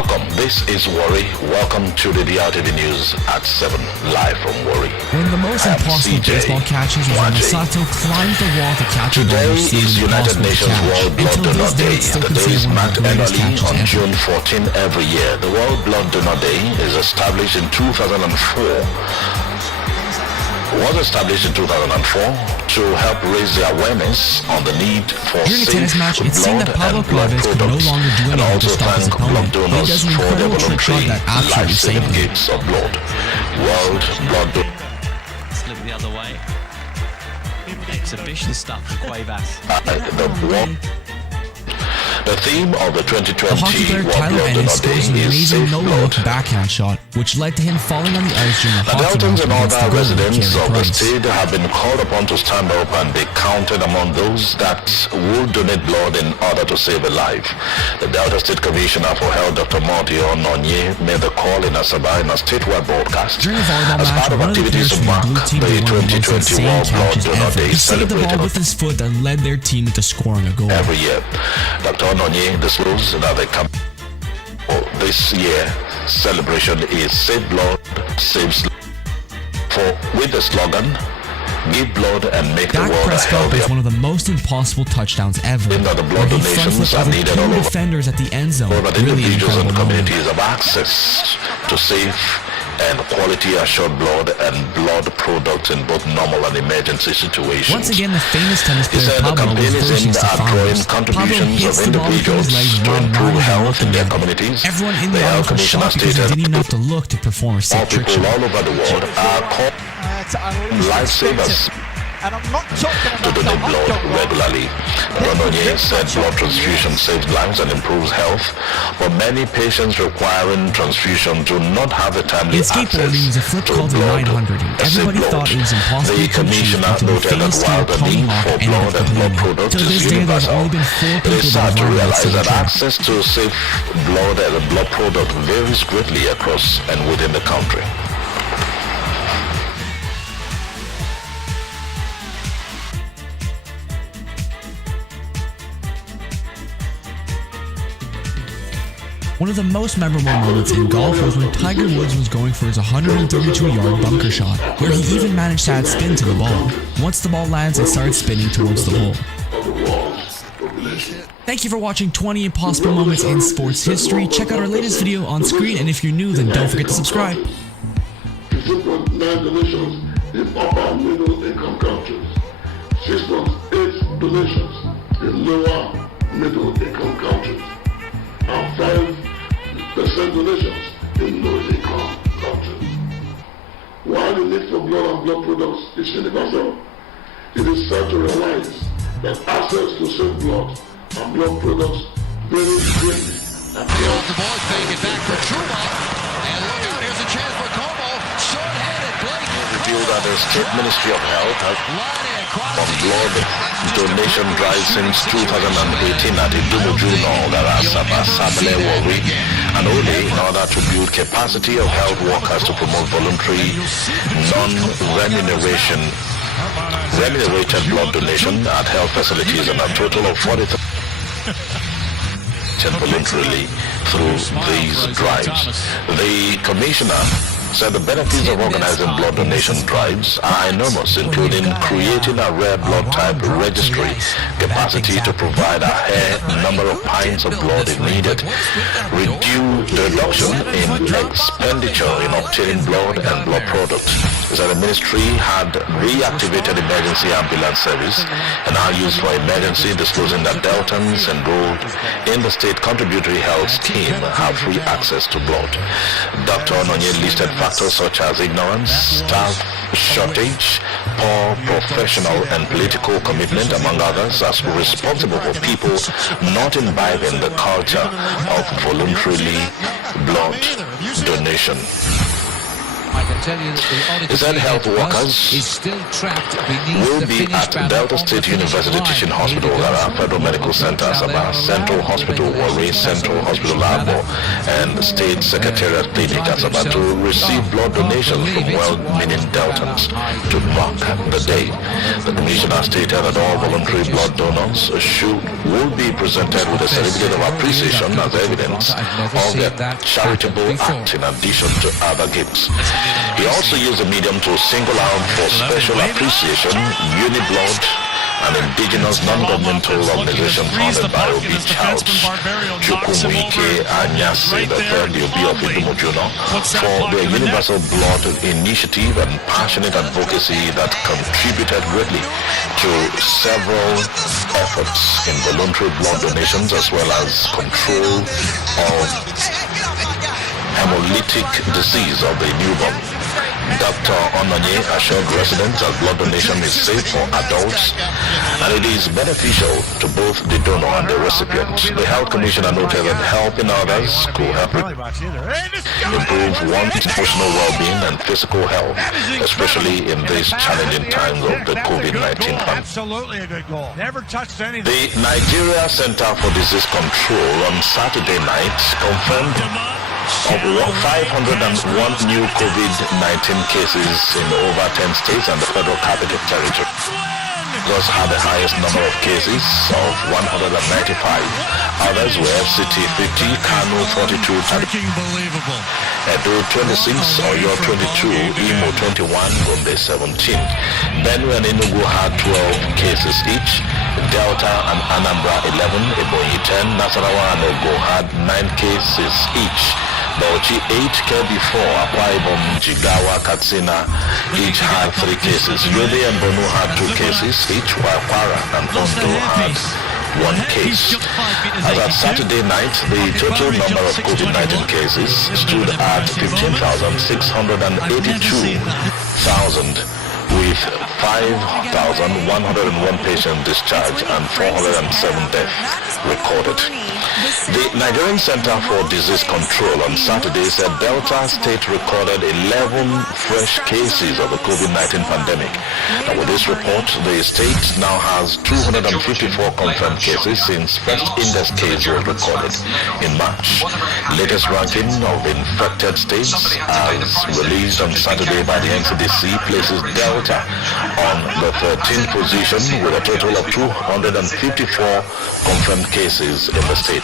Welcome, this is Warri. Welcome to the drtv news at 7, live from Warri. One of the most impossible baseball catches was when Masato climbed the wall to catch a ball. Today is United Nations World Blood Donor Day. The day is marked annually on June 14 every year. The World Blood Donor Day is established in 2004. Was established in 2004 to help raise the awareness on the need for During a safe tennis match, it seemed that blood Pablo and blood Claves could no products, longer do and anything to also stop his thank blood opponent. He donors does an for their incredible trick shot voluntary that absolutely saved life-saving him. gifts of blood. World Blood Donor. Slip the other way. Exhibition stuff for Cuevas. The theme of the 2020 The hockey player World Tyler Blood Ennis Donor Day scores an is amazing safe no-look blood. backhand shot, which led to him falling on the ice during a The hockey Deltons match and against the other goalie, residents Carey of the Price. state have been called upon to stand up and be counted among those that will donate blood in order to save a life. The Delta State Commissioner for Health, Dr. Morty Ononye, made the call in Asaba in a statewide broadcast. During a volleyball As match, part of one of the activities players to from mark the blue team the did one of the most 2020 insane World Blood catches Donor ever. Day He saved the celebrated ball with his foot that led their team into scoring a goal. every year. Dr. Ononye disclosed that the this year celebration is Save Blood, Saves Life. With the slogan, give blood and make the Dak world a Prescott healthier. is one of the most impossible touchdowns ever. In that the where blood he fronts donations with are over needed 2 all over. defenders at the end zone. So that Really an individuals and incredible moment. communities have access to safe and quality assured blood and blood products in both normal and emergency situations. Once again, the famous tennis He player said the Pablo was campaign is bursting aimed at drawing Stefanos. Pablo contributions hits of the ball between individuals his legs to while improve not even health in looking their at him. communities. Everyone in the The health audience was commissioner shocked because he stated didn't even have to look to perform a all sick trick people shot. all over the world are called lifesavers And I'm not talking to about donate blood the regularly. Rononye said blood transfusion saves lives and improves health, but many patients requiring transfusion do not have the timely In access skateboarding, there's a flip to called the blood. 900, and everybody thought it was impossible The to achieve commissioner until the noted that famous while skier the Tony need Hawk for ended blood up and blood completing it. products To is this day, there's universal, only been 4 it people is that sad have to run that realize same that track. access to safe blood and blood product varies greatly across and within the country. One of the most memorable moments in golf was when Tiger Woods was going for his 132-yard bunker shot, where he even managed to add spin to the ball. Once the ball lands, it starts spinning towards the hole. Thank you for watching 20 impossible moments in sports history. Check out our latest video on screen, and if you're new, then don't forget to subscribe. 2.9 donations in upper and middle income countries, 6.8 donations in lower middle income countries, and 5% donations in low income countries. While the need for blood and blood products is universal, it is sad to realize that access to safe blood and blood products varies greatly across The ball fake it back for Truba. And look out, here's a chance for Como. Short-handed Blake. Revealed that the State Ministry of Health has on blood donation drive since 2018 at Idumuju Asaba, Sabele, Warri, and Ole in order to build capacity of health workers to promote voluntary, remunerated blood donation at health facilities, and a total of 40,000 voluntarily through these drives. The commissioner said the benefits of organizing blood donation drives are enormous, including creating a rare blood type registry, capacity to provide a high number of pints of blood if needed, reduction in expenditure in obtaining blood and blood products. He said the ministry had reactivated emergency ambulance service and now used for emergency, disclosing that Deltans enrolled in the state contributory health scheme have free access to blood. Dr. Ononye listed factors such as ignorance, staff shortage, poor professional and political commitment, among others, as responsible for people not imbibing the culture of voluntarily blood donation. I can tell you that the only He said health workers is still trapped beneath will the be finish at banner Delta on the State finish University line. Teaching Hospital, Federal Medical Center, Asaba, Central Hospital, Warri, Central Hospital, Labo, and State Secretariat Clinic Asaba to receive blood donations from well-meaning Deltans to mark the day. The commissioner stated that all voluntary blood donors will be presented with a certificate of appreciation as evidence of their charitable act in addition to other gifts. He also used the medium to single out for special appreciation Uniblood, an indigenous non-governmental organization founded by Obi Charles Chukwuemeke Anyase, the third Obi of Idumujuno, for their universal blood initiative and passionate advocacy that contributed greatly to several efforts in voluntary blood donations as well as control of hemolytic disease of the newborn. Dr. Onanye assured residents that blood donation is safe for adults and it is beneficial to both the donor and the recipient. The Health Commissioner noted that helping others could help improve one's emotional well-being and physical health, especially in these challenging times of the COVID-19 pandemic. Absolutely a good goal. Never touched anything. The Nigeria Center for Disease Control on Saturday night confirmed of 501 new COVID-19 cases in over 10 states and the Federal Capital Territory. Lagos had the highest number of cases of 195. Others were FCT 50, Kano 42, Edo 26, Oyo 22, Imo 21, Gombe 17. Benue and Enugu had 12 cases each. Delta and Anambra 11, Ebonyi 10, Nasarawa and Ogo had 9 cases each. Bauchi 8, Kebbi 4, Akwa Ibom, Jigawa, Katsina each had 3 cases. Yobe and Borno had 2 cases each, while Kwara and Ondo had 1 case. As at Saturday night, the total number of COVID-19 cases stood at 15,682,000 with 5,101 patients discharged and 407 deaths recorded. The Nigerian Center for Disease Control on Saturday said Delta State recorded 11 fresh cases of the COVID-19 pandemic. And with this report, the state now has 254 confirmed cases since first index case was recorded in March. Latest ranking of infected states as released on Saturday by the NCDC places Delta on the 13th position with a total of 254 confirmed cases in the state.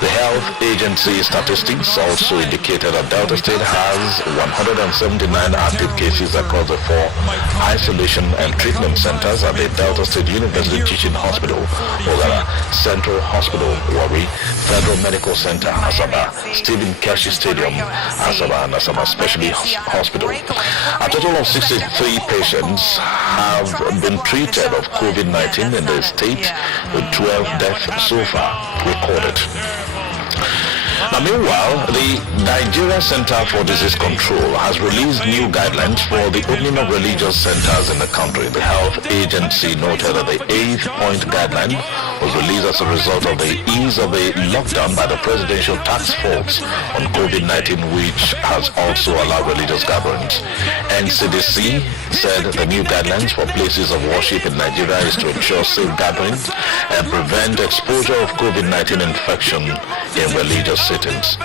The health agency statistics also indicated that Delta State has 179 active cases across the 4 isolation and treatment centers at the Delta State University Teaching Hospital, Ogara Central Hospital, Warri, Federal Medical Center, Asaba, Stephen Keshi Stadium, Asaba, and Asaba Specialty Hospital. A total of 63 patients have been treated of COVID-19 in the state, with 12 deaths so far recorded. Now, meanwhile, the Nigeria Center for Disease Control has released new guidelines for the opening of religious centers in the country. The health agency noted that the 8th point guideline was released as a result of the ease of the lockdown by the Presidential Task Force on COVID-19, which has also allowed religious gatherings. NCDC said the new guidelines for places of worship in Nigeria is to ensure safe gatherings and prevent exposure of COVID-19 infection in religious settings.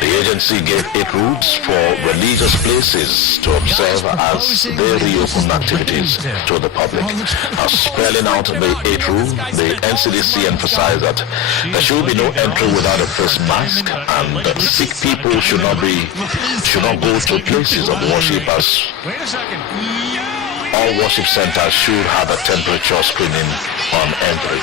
The agency gave 8 routes for religious places to observe as they reopen activities to the public. Now, spelling out the 8 rule, the NCDC emphasized that there should be no entry without a face mask, and sick people should not go to places of worship, as all worship centers should have a temperature screening on entry.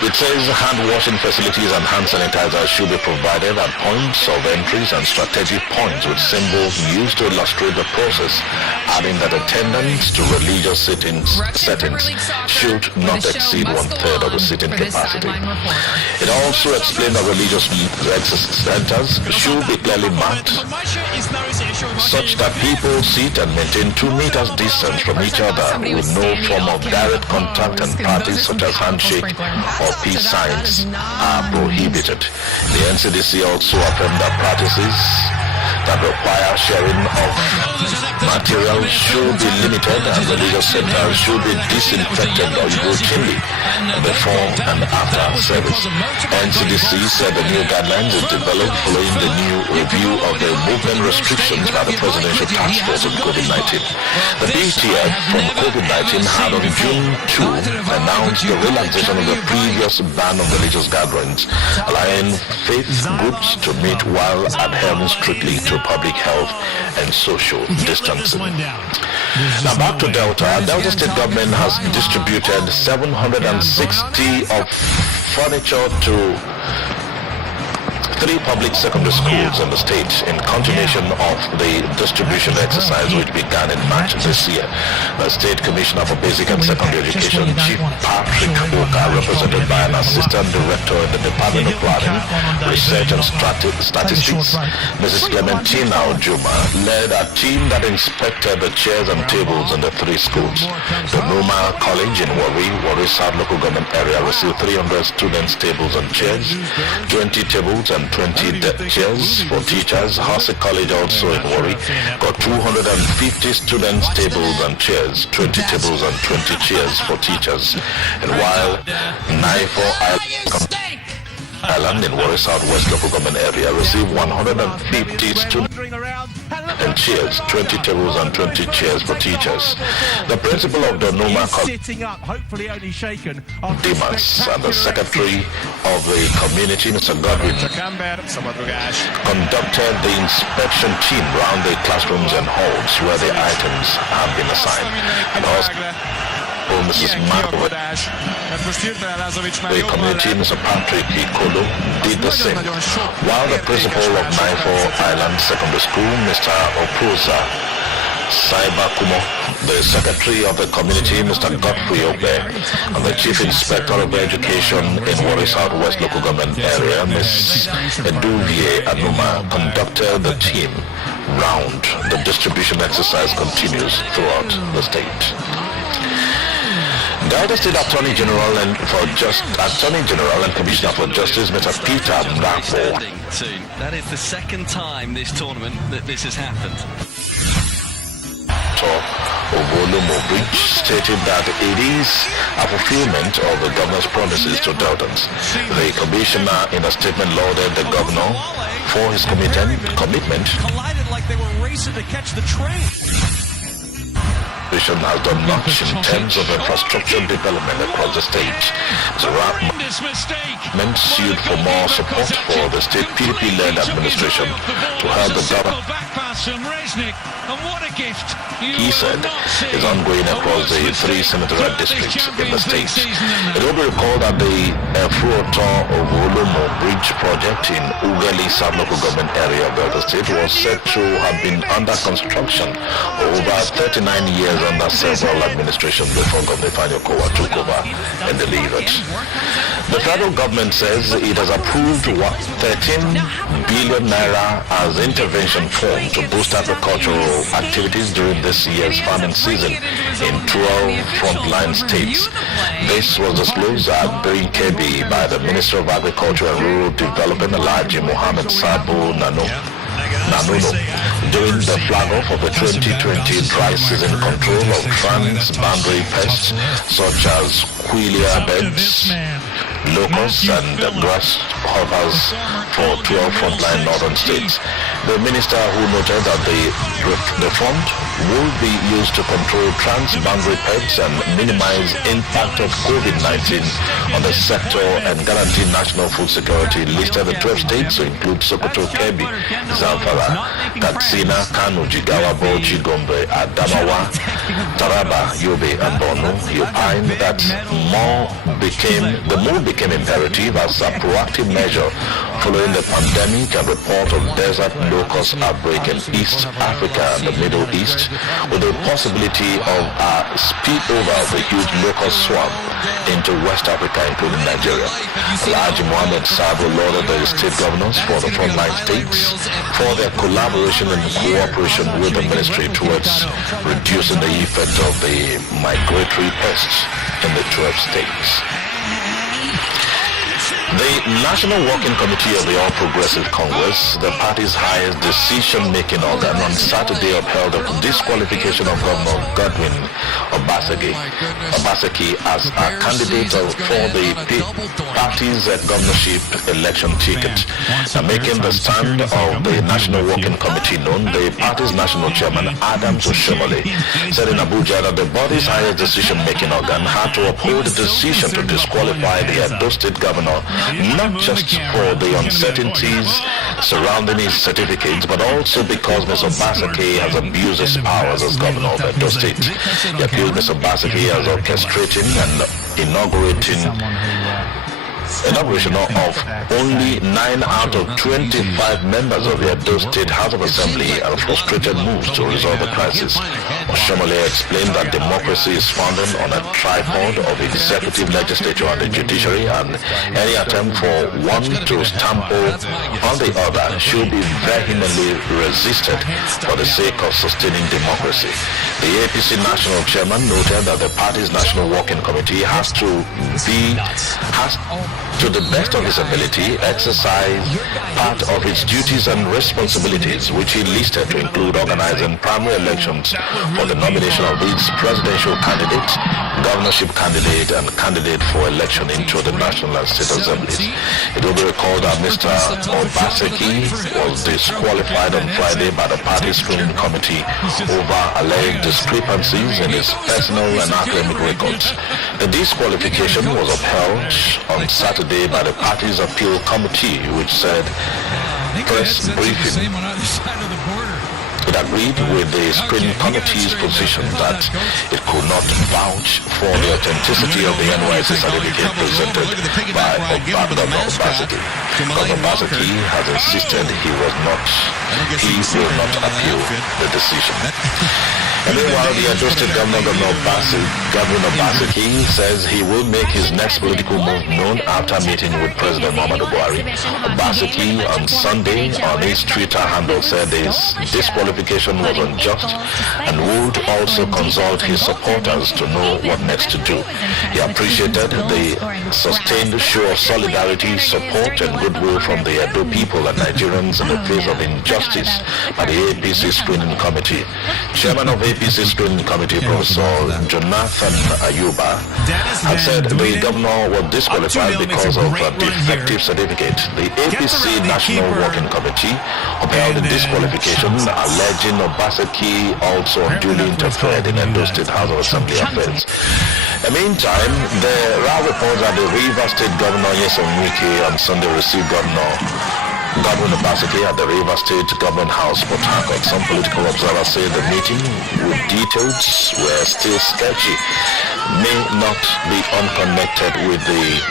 It says hand-washing facilities and hand sanitizers should be provided at points of entries and strategic points with symbols used to illustrate the process, adding that attendance to religious settings should not exceed 1/3 of the seating capacity. It also explained that religious centers should be clearly marked such that people sit and maintain 2 meters distance from each other with no form of direct contact, and parties such as handshake or peace signs are prohibited. The NCDC also affirmed that that require sharing of materials should be limited and religious centers should be disinfected routinely before and after service. NCDC said the new guidelines is developed following the new review of the movement restrictions by the Presidential Task Force on COVID-19. The BTF from COVID-19 had on June 2 announced the relaxation of the previous ban on religious gatherings, allowing faith groups to meet while adhering strictly to public health and social distancing. Now back to Delta. Delta State government has distributed 760 of furniture to 3 public secondary schools in the state in continuation of the distribution exercise which began in March this year. The State Commissioner for Basic and Secondary Education, Chief Patrick Oka, represented by an Assistant Director in the Department of Planning, Research and Statistics, Mrs. Clementina Ojuma, led a team that inspected the chairs and tables in the 3 schools. The Numa College in Warri South Local Government Area received 300 students' tables and chairs, 20 tables and 20 chairs for teachers. House College also in Warri got 250 students' tables and chairs, 20 tables and 20 chairs for teachers. And while Naifo Island in Warri Southwest Local Government Area received 150 students and chairs, 20 tables and 20 chairs for teachers. The principal of the Numa College, Dimas, and the secretary of the community, Mr. Godwin, conducted the inspection team around the classrooms and halls where the items have been assigned. And also Mrs. Markova, the community, Mr. Patrick Ikolo, did the same. While the principal of Naifo Island Secondary School, Mr. Oposa Saibakumo, the secretary of the community, Mr. Godfrey Obe, and the chief inspector of education in Warri Southwest Local Government Area, Ms. Eduvie Anuma, conducted the team round. The distribution exercise continues throughout the state. Delta State Attorney General and Commissioner for Justice, Mr. Peter Mrapo. That is the second time this tournament that this has happened. Ogolomo Bridge stated that it is a fulfillment of the governor's promises to Deltans. The commissioner in a statement lauded the governor for his commitment. Collided like they were racing to catch the train. Has done much in terms of infrastructure development across the state. The sued for more support for the state PDP-led administration to help the government. He said is ongoing across the 3 senatorial districts in the state. It will be recalled that the Efuoto Ogolomo Bridge project in Ugeli South Local Government Area of Delta State was said to have been under construction over 39 years under several administrations before Governor Fanyokowa took over and delivered. The federal government says it has approved 13 billion naira as intervention fund to boost agricultural activities during this year's farming season in 12 frontline states. This was disclosed at Brinkebi by the Minister of Agriculture and Rural Development, Alhaji Mohammed Sabo Nanuno, during the flag-off of the 2020 dry season control of trans-boundary pests such as quillia beds, locusts and grasshoppers for 12 frontline northern states. The minister, who noted that the fund will be used to control trans-boundary pests and minimize impact of COVID-19 on the sector and guarantee national food security, listed the 12 states to include Sokoto, Kebbi, Zamfara, Katsina, Kano, Jigawa, Bauchi, Gombe, Adamawa, Taraba, Yobe, and Borno. He opined that the move became imperative as a proactive measure following the pandemic and report of desert locust outbreak in East Africa and the Middle East, with the possibility of a spillover of the huge locust swarm into West Africa, including Nigeria. Alhaji Mohammed Sabo lauded the state governors for the frontline states for their collaboration and cooperation with the ministry towards reducing the effect of the migratory pests in the 12 states. The National Working Committee of the All Progressive Congress, the party's highest decision-making organ, on Saturday upheld the disqualification of Governor Godwin Obaseki as a candidate for the party's governorship election ticket. Making the stand of the National Working Committee known, the party's national chairman, Adams Oshomole, said in Abuja that the body's highest decision-making organ had to uphold the decision to disqualify the Edo State governor, not just for the uncertainties surrounding his certificates, but also because Mr. Obaseki has abused his powers as governor of Edo State. He accused Mr. Obaseki as orchestrating and inauguration of only 9 out of 25 members of the Edo State House of Assembly and frustrated moves to resolve the crisis. Oshomole explained that democracy is founded on a tripod of executive, legislature, and the judiciary, and any attempt for one to stample on the other should be vehemently resisted for the sake of sustaining democracy. The APC national chairman noted that the party's National Working Committee has to the best of his ability, exercise part of its duties and responsibilities, which he listed to include organizing primary elections for the nomination of its presidential candidate, governorship candidate, and candidate for election into the national and state assemblies. It will be recalled that Mr. Obaseki was disqualified on Friday by the party screening committee over alleged discrepancies in his personal and academic records. The disqualification was upheld on Saturday by the party's appeal committee, which said press briefing. It agreed with the screening committee's position that it could not vouch for the authenticity of the NYC certificate presented by Governor Obaseki. Governor Obaseki has insisted he will not appeal the decision. And meanwhile, the Edo State Governor, Governor Obaseki, says he will make his next political move known after meeting with President Muhammadu Buhari. Obaseki on Sunday on his Twitter handle said his disqualification was unjust and would also consult his supporters to know what next to do. He appreciated the sustained show of solidarity, support, and goodwill from the Edo people and Nigerians in the face of injustice by the APC Screening Committee. Chairman of APC Screening Committee, Professor Jonathan Ayuba, had said the governor was disqualified because of a defective certificate. The APC National Working Committee upheld the disqualification, alleging Obaseki also unduly interfered in Edo State House of Assembly affairs. In the meantime, there are reports that the Rivers State Governor Nyesom Wike on Sunday received Godwin Obaseki at the Rivers State Government House, Port Harcourt. Some political observers say the meeting, with details were still sketchy, may not be unconnected with the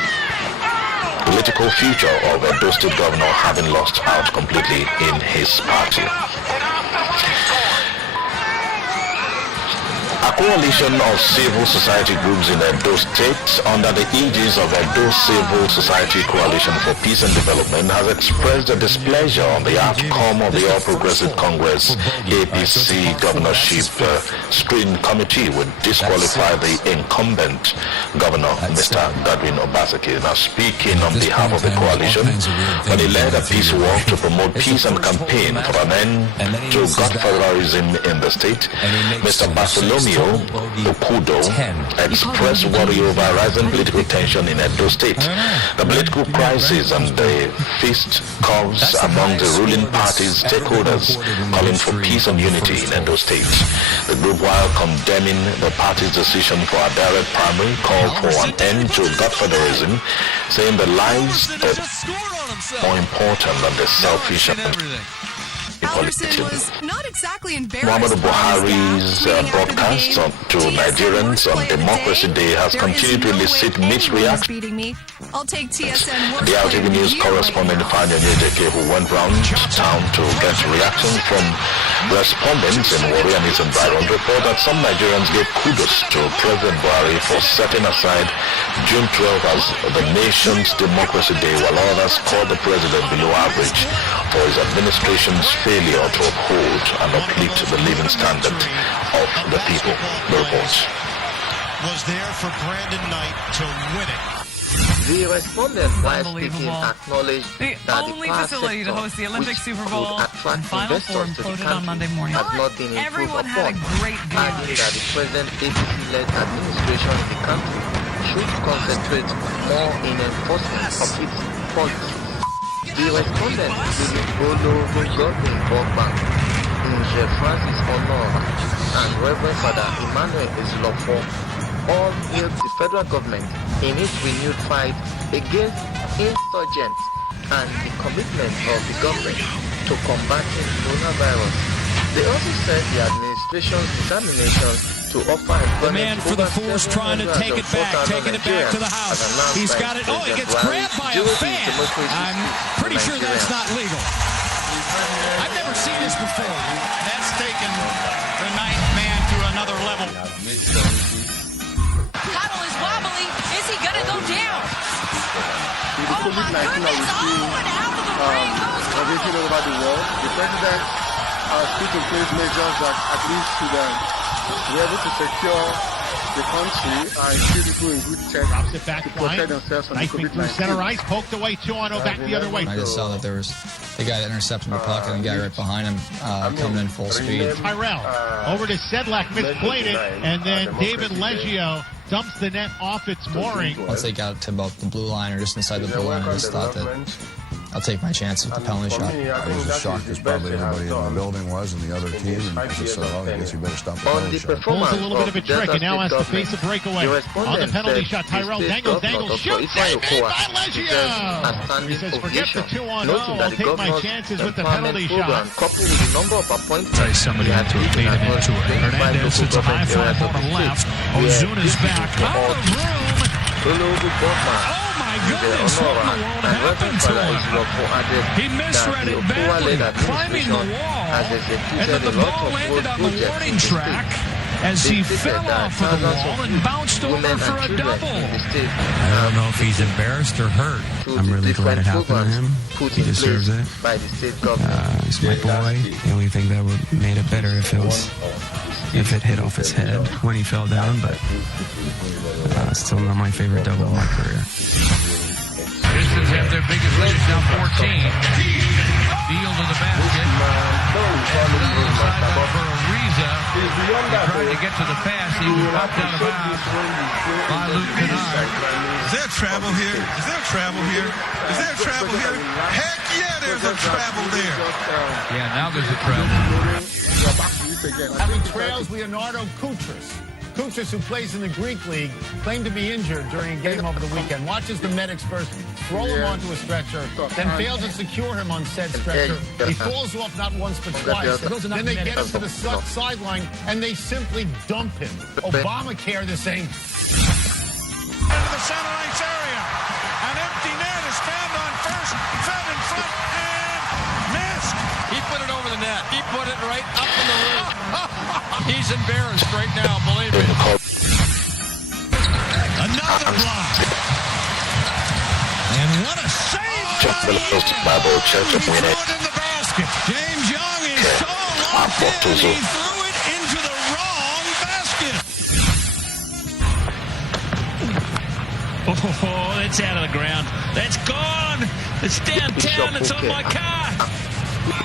political future of Edo State Governor having lost out completely in his party. A coalition of civil society groups in Edo State under the aegis of Edo Civil Society Coalition for Peace and Development has expressed their displeasure on the outcome of the All Progressive Congress APC governorship screening committee would disqualify the incumbent governor, Mr. Godwin Obaseki. Now, speaking on behalf of the coalition, when he led a peace walk to promote peace and campaign for an end to godfatherism in the state, Mr. Bartholomew Okudo expressed worry over rising political tension in Edo State. The political crisis and the fisticuffs among the ruling party's stakeholders calling for peace and unity in Edo State. The group, while condemning the party's decision for a direct primary, called for an end to godfatherism, saying the lives are more important than the selfish and politicians. Muhammadu Buhari's broadcast to Nigerians on Democracy Day has continued to elicit mixed reactions. The RTV News correspondent Fanya Nyejeke, who went round town to get reactions from respondents in Warri and his environs, report that some Nigerians gave kudos to President Buhari for setting aside June 12 as the nation's Democracy Day, while others called the president below average for his administration's failure to uphold and uplift the living standard of the people. The report was there for Brandon Knight to win it. The respondent, while speaking, acknowledged The that the only power facility to sector, host the Olympic which Super could Bowl attract and Final Four investors to the imploded on country, Monday morning. has not been improved Everyone had a upon, great view. adding that the present APC-led administration in the country should concentrate more in enforcement of its policies. The respondent, including Bolo Godwin Bogban, Nje Francis Honora, and Reverend Father Emmanuel Ezulofo, all hailed the federal government in its renewed fight against insurgents and the commitment of the government to combating coronavirus. They also said the administration's determination to offer employment The man for the force trying to take it back, taking it back to the house. He's got it. Oh, it gets grabbed by a fan. I'm pretty sure that's not legal. I've never seen this before. That's taken the ninth man to another level. Paddle is wobbly. Is he going to go down? With the COVID-19 And out of the ring goes ravaging all over the world, the president has put in place measures that at least should be able to secure the country and keep people in good check Drops it back to protect line. themselves from the Nice through center COVID-19. ice, poked away, 2-0, back the other way. I just saw that there was the guy that intercepted the puck and the guy right behind him coming in full speed. Tyrell over to Sedlak, misplayed it, and then David Leggio dumps the net off its mooring. Once they got to about the blue line or just inside the blue line, I just thought that I'll take my chances with the penalty shot. I was as shocked as probably everybody in the building was and the other team, and I just said, well, I guess you better stop the On penalty the shot. performance Pulls a little bit of a trick and now has to face a breakaway. On the penalty shot, Tyrell dangle, shoots, and by Leggio! He says, forget the 2-on-0, I'll take my chances with the penalty shot. Coupled with the number of appointments, Tries somebody to lead him into it. Hernandez sits a high five on the left. Ozuna's back out of room. Oh my goodness, what in the world happened to him? He misread it badly, climbing the wall, and then the ball landed on the warning track as he fell off of the wall and bounced over for a double. I don't know if he's embarrassed or hurt. I'm really glad it happened to him. He deserves it. He's my boy. The only thing that would made it better if it hit off his head when he fell down, but still not my favorite double of my career. Pistons have their biggest lead, now 14. Deal to the basket. Sideline for Ariza. He tried to get to the pass. He was popped out of bounds by Luke Kennard. Is there travel here? Is there travel here? Is there travel here? Heck yeah, there's a travel there. Yeah, now there's a travel. Having trails Leonardo Koutras. Koutras, who plays in the Greek League, claimed to be injured during a game over the weekend. Watches the medics first throw him onto a stretcher, then fail to secure him on said stretcher. He falls off not once but twice. Then they get him to the sideline, and they simply dump him. Obamacare this ain't. Into the center ice area. An empty net is found on first. Fed in front and missed. He put it over the net. He put it right up in the roof. He's embarrassed right now, believe me. Another block. And what a save by Young. He threw it in the basket. James Young is so locked in, and he threw it into the wrong basket. Oh, that's out of the ground. That's gone. It's downtown. It's on my car.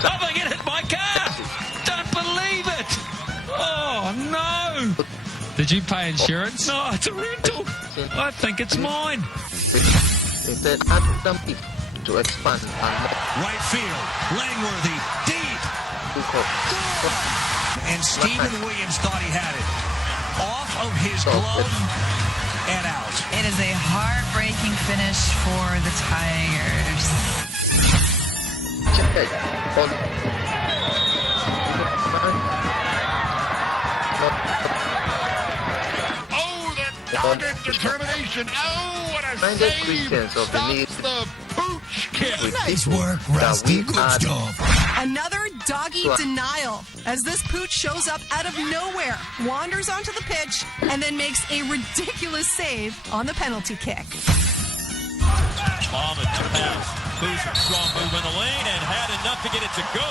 Oh, I get hit my car. Don't believe it. Oh, no. Did you pay insurance? No, it's a rental. I think it's mine. Instead, ask them to expand and Right field. Langworthy. Deep. And Stephen Williams thought he had it. Off of his glove and out. It is a heartbreaking finish for the Tigers. Oh, the dogged determination. Oh, what a save. Stops the pooch kick. Nice work, Rusty. Good job. Another dog-eat denial as this pooch shows up out of nowhere, wanders onto the pitch, and then makes a ridiculous save on the penalty kick. Palmer to pass. Boozer, strong move in the lane and had enough to get it to go.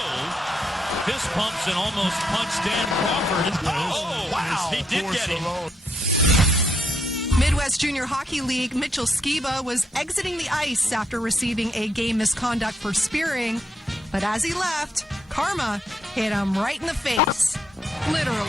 Fist pumps and almost punched Dan Crawford. Oh, wow. He did get him. Midwest Junior Hockey League, Mitchell Skiba was exiting the ice after receiving a game misconduct for spearing. But as he left, karma hit him right in the face. Literally.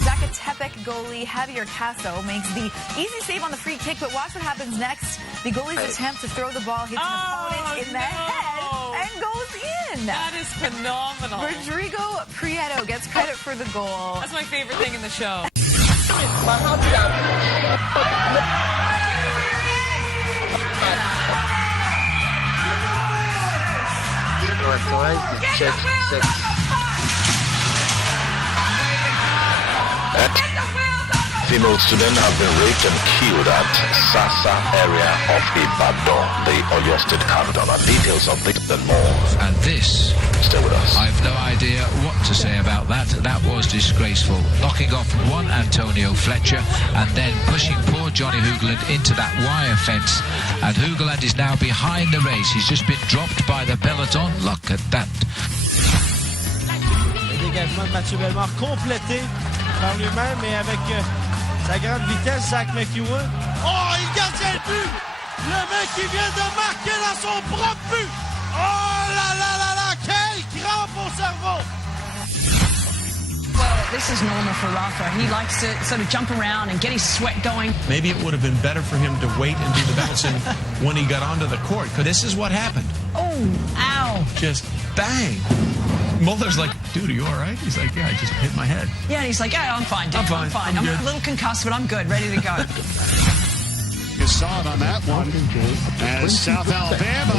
Zacatepec goalie Javier Caso makes the easy save on the free kick, but watch what happens next. The goalie's attempt to throw the ball hits an opponent in the head and goes in. That is phenomenal. Rodrigo Prieto gets credit for the goal. That's my favorite thing in the show. Female students have been raped and killed at Sasa area of Ibadan, the Oyo State capital. And details of this and more. And this, stay with us. I've no idea what to say about that. That was disgraceful. Knocking off one Antonio Fletcher and then pushing poor Johnny Hoogland into that wire fence. And Hoogland is now behind the race. He's just been dropped by the peloton. Look at that. Le dégagement de Mathieu Bellemare complété par lui-même, mais avec sa grande vitesse, Zach McEwen. Oh, il gardien le but! Le mec qui vient de marquer dans son propre but! Oh là là là là! Quelle crampe au cerveau! Well, this is normal for Rafa. He likes to sort of jump around and get his sweat going. Maybe it would have been better for him to wait and do the bouncing when he got onto the court, because this is what happened. Oh, ow. Just bang. Muller's like, dude, are you all right? He's like, yeah, I just hit my head. Yeah, and he's like, yeah, I'm fine, dude. I'm fine. I'm a little concussed, but I'm good. Ready to go. You saw it on that one as South Alabama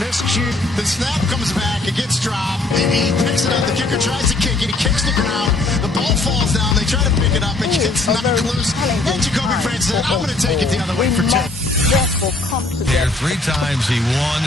miscue. The snap comes back, it gets dropped, he picks it up, the kicker tries to kick it, he kicks the ground, the ball falls down, they try to pick it up, it gets knocked loose, then Jacoby Francis said, I'm going to take it the other way for 10. There 3 times he won,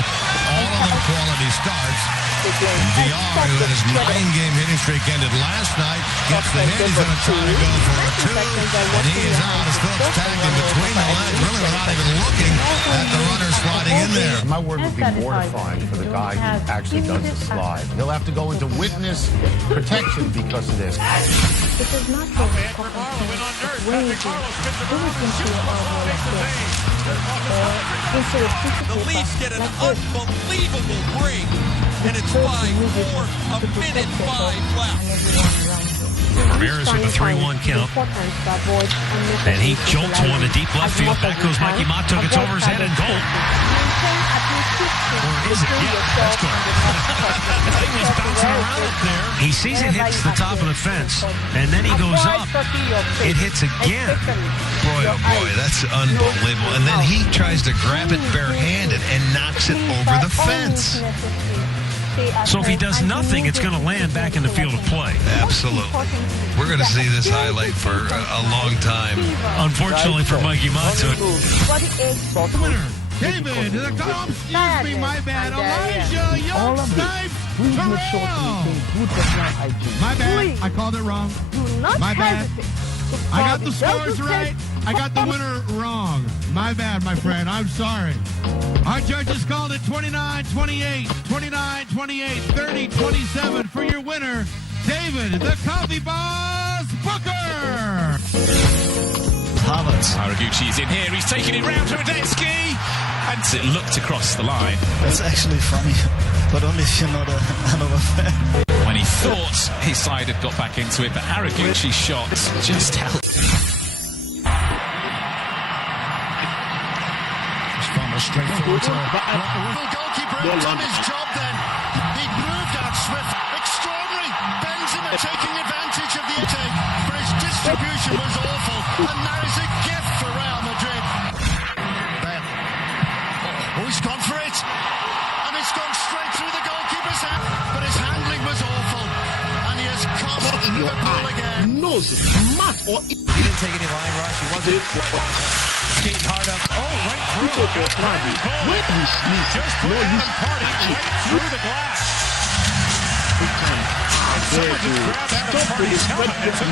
all of them quality starts. VR, who had his 9-game hitting streak ended last night, gets the hit. He's going to try to go for a 2, and he is out as Phillips tagged him between the legs, really without even looking at the runner sliding in there. My word would be mortifying for the guy who actually does the slide. He'll have to go into witness protection because of this. It is not The Leafs get an unbelievable break, and it's 5-4, a minute 5 left. Ramirez with a 3-1 count. And he jolts one to deep left field. Back goes Mikey Mato, gets over his head and goal. Or is it? Yeah, that's good. The thing was bouncing around up there. He sees it hits the top of the fence, and then he goes up. It hits again. Boy, oh boy, that's unbelievable. And then he tries to grab it barehanded and knocks it over the fence. So if he does nothing, it's going to land back in the field of play. Absolutely. We're going to see this highlight for a long time. Unfortunately for Mikey Mato. David, the call. Excuse me, my bad. Elijah, young snipe. My bad. I called it wrong. My bad. I got the scores right. I got the winner wrong. My bad, my friend. I'm sorry. Our judges called it 29-28, 29-28, 30-27 for your winner, David, the Coffee Boss Booker. Haraguchi's in here. He's taking it round to Radetzky. And it looked across the line. That's actually funny, but only if you're not another fan. When he thought his side had got back into it, but Haraguchi's shot just helped. Straight forward to the goalkeeper has done his job then. He moved out swift. Extraordinary. Benzema taking advantage of the attack, but his distribution was awful. And that is a gift for Real Madrid. Oh, he's gone for it. And it's gone straight through the goalkeeper's hand. But his handling was awful. And he has cost Liverpool again. He didn't take any line rush. He wasn't skating hard up. Oh, right through. Just put Adam Party right through the glass. Someone just grabbed Adam Party's helmet and took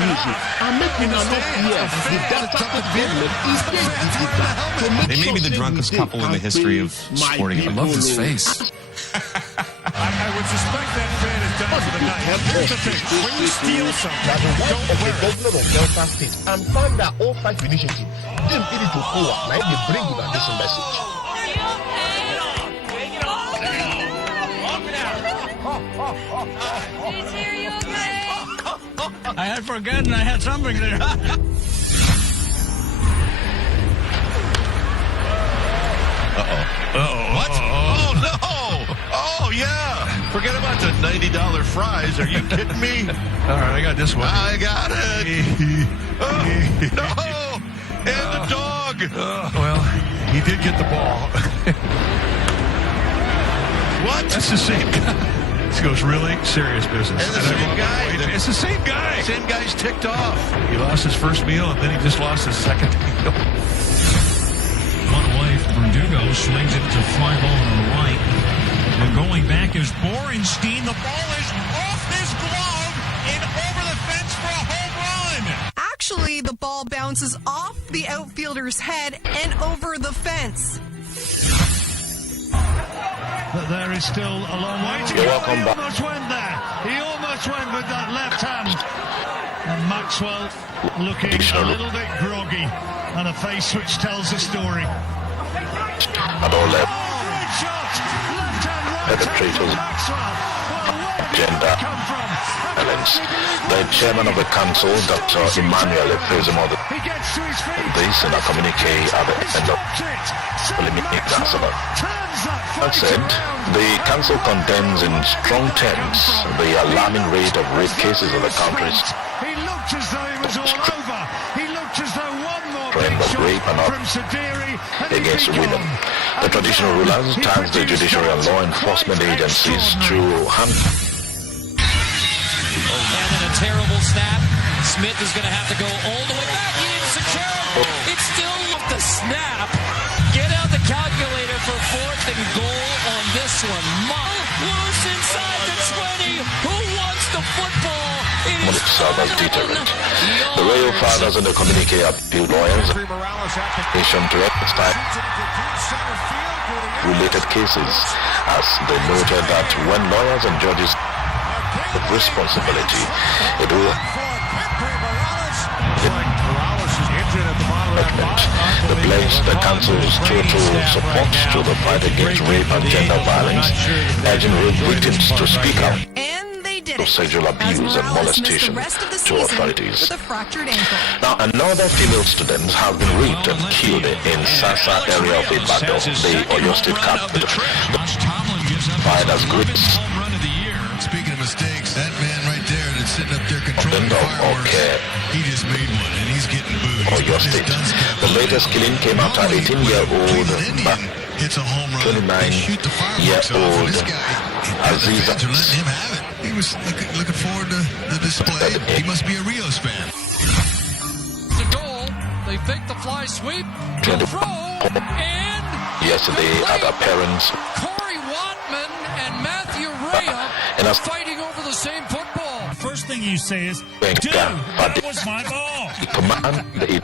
it off. They may be the drunkest couple in the history of sporting. I love his face. I would suspect that fan has done for the night. Here's the thing. When you steal something, don't wear it. The governor of Delta State and found that all 5 initiatives didn't need to go up. Now they bring you this message. I had forgotten I had something there. What? Oh, no. Oh, yeah. Forget about the $90 fries. Are you kidding me? All right, I got this one. I got it. Oh, no. And the dog. Well, he did get the ball. What? That's the same guy. This goes really serious business. And the same guy. It's the same guy. Same guy's ticked off. He lost his first meal, and then he just lost his second meal. One away, Verdugo swings it to fly ball on the right. And going back is Borenstein. The ball is off his glove and over the fence for a home run. Actually, the ball bounces off the outfielder's head and over the fence. But there is still a long way to go. He almost went there. He almost went with that left hand. And Maxwell looking a little bit groggy and a face which tells a story. At all levels, perpetrators, gender violence. The chairman of the council, Dr. Emmanuel Efezimo, this in a communique at the end of the That said, the council condemns in strong terms the alarming rate of rape cases in the country. He looked as though he was all over. He looked as though one more Trend of rape and against women. The traditional rulers tasked the judiciary and law enforcement agencies to hand. And then a terrible snap. Smith is going to have to go all the way back. He didn't secure it. It's still the snap. Get out the calculator for 4th and goal on this one. Loose inside the 20. Who wants the football? It is as deterrent. The royal fathers in the communique appeal lawyers nation to expedite related cases, as they noted that when lawyers and judges have responsibility, it will the pledge the council's total support to the fight against rape and gender violence, urging rape victims to speak out of sexual abuse and molestation to authorities. Now, another female student has been raped and killed in Sasa area of Ibadan, the Oyo State capital. Fired as Greece. Speaking of mistakes, that man right there that's sitting up there controlling the fireworks, he just made one, and he's getting booed. Oyo State. The latest killing came after 18-year-old, 29-year-old Aziza. He was looking forward to the display. He must be a Rios fan. The goal. They fake the fly sweep. The throw. And yesterday at her parents' Corey Watman and Matthew Rea fighting over the same football. First thing you say is, dude, that was my ball.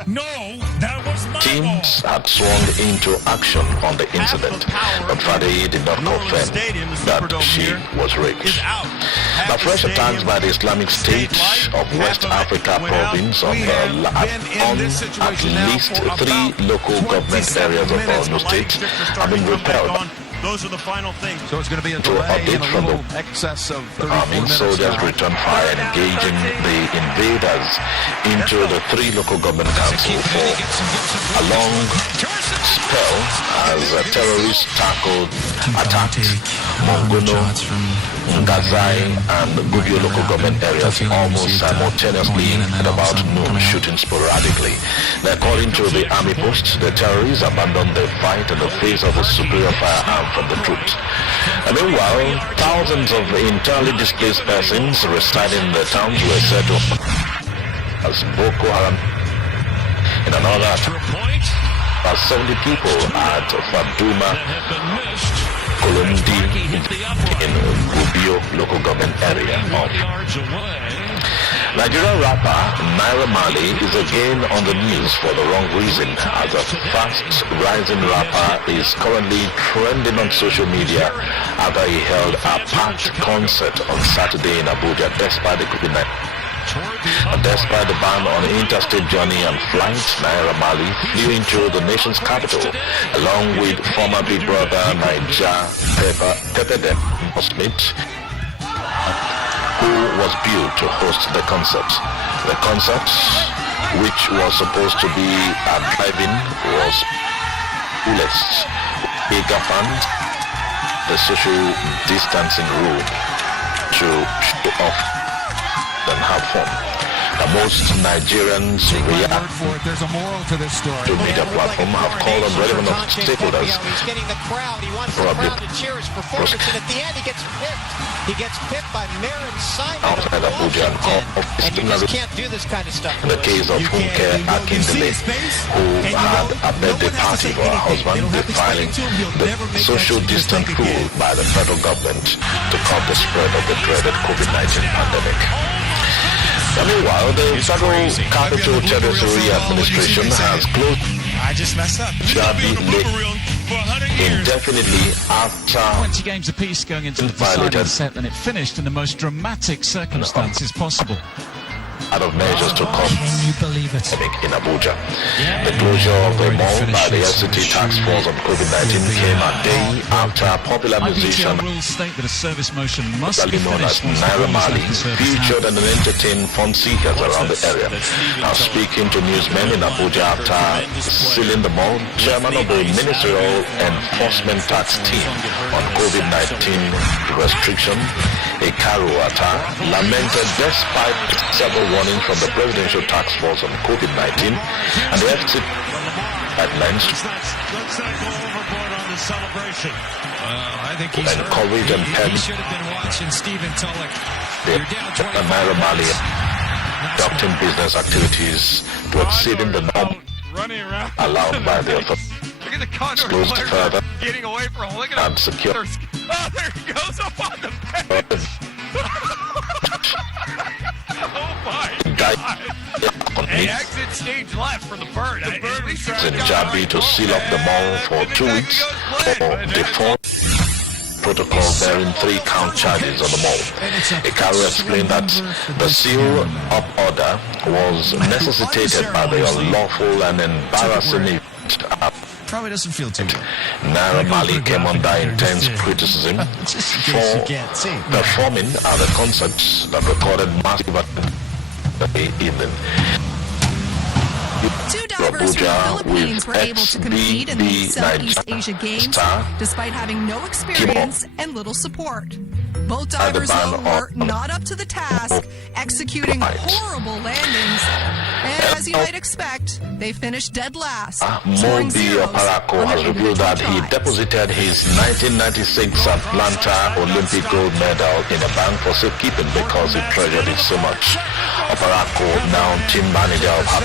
No, that was my teams had swung into action on the incident, but Friday did not confirm that she was raped. Now, fresh attacks by the Islamic State of West Africa province of at least 3 local government areas of Borno State have been repelled. Those are the final things. So it's going to be a delay in a little excess of 34 army soldiers return fire and engaging the invaders into the 3 local government councils for a long spell as terrorists attacked Mongono, Ngazai and Gubio local government areas almost simultaneously at about noon, shooting sporadically. According to the army posts, the terrorists abandoned the fight in the face of a superior firearm from the troops. And meanwhile, thousands of internally displaced persons residing in the towns were said to as Boko Haram. In another attack, about 70 people at Faduma, Colondi in Gubio local government area. Nigerian rapper Naira Marley is again on the news for the wrong reason, as a fast-rising rapper is currently trending on social media after he held a packed concert on Saturday in Abuja despite the COVID-19. Despite the ban on interstate journey and flights, Naira Marley flew into the nation's capital along with former Big Brother Naija Pepe Smith, who was billed to host the concert. The concert, which was supposed to be a drive-in, was fullest. Eager fans, the social distancing rule to show off and have fun. Most Nigerians react There's a moral to this story. to media platform have called on relevant stakeholders. He's getting the crowd. He wants the crowd to cheer his performance, and at the end he gets pipped. He gets pipped by Marin Simon outside Abuja and and you just can't do this kind of stuff. in the case of Funke Akindele, who had a birthday party for her husband, defiling the social distance rule by the federal government to curb the spread of the dreaded COVID-19 pandemic. Meanwhile, the Federal Capital Territory Administration has closed Jabi Lake indefinitely after 20 games apiece going into the deciding set, and it finished in the most dramatic circumstances possible. out of measures to curb in Abuja. The closure of the mall by the FCT task force on COVID-19 came a day after popular musician rules state that a service motion must be known as finished. Naira Marley featured and entertained fun seekers around the area. Now speaking to newsmen in Abuja after sealing the mall, chairman of the Ministerial Enforcement Tax Team on COVID-19 restriction, Ekaru Ata, lamented despite several warnings from the Presidential Task Force on COVID-19 and the FCT guidelines to encourage and help the Naira Marley conducting business activities to exceeding the norm allowed by the authorities. Closed further getting away from him. Look at and secure. Oh, there he goes up on the bed. Oh my God. Hey, exit stage left for the bird. In Jabi to seal up the mall for 2 weeks for default protocol bearing 3-count charges on the mall. Ekaru explained that the seal-up order was necessitated by the unlawful and embarrassing event. Probably doesn't feel too good. Naira Marley came under intense criticism for performing at the concerts that recorded massive evening. Two divers from the Philippines were able to compete in the Southeast Asia Games despite having no experience and little support. Both divers, though, were not up to the task, executing horrible landings. And as you might expect, they finished dead last, scoring zeros Oparako has revealed that he deposited his 1996 Atlanta Olympic gold medal in a bank for safekeeping because he treasured it so much. Oparako, now team manager of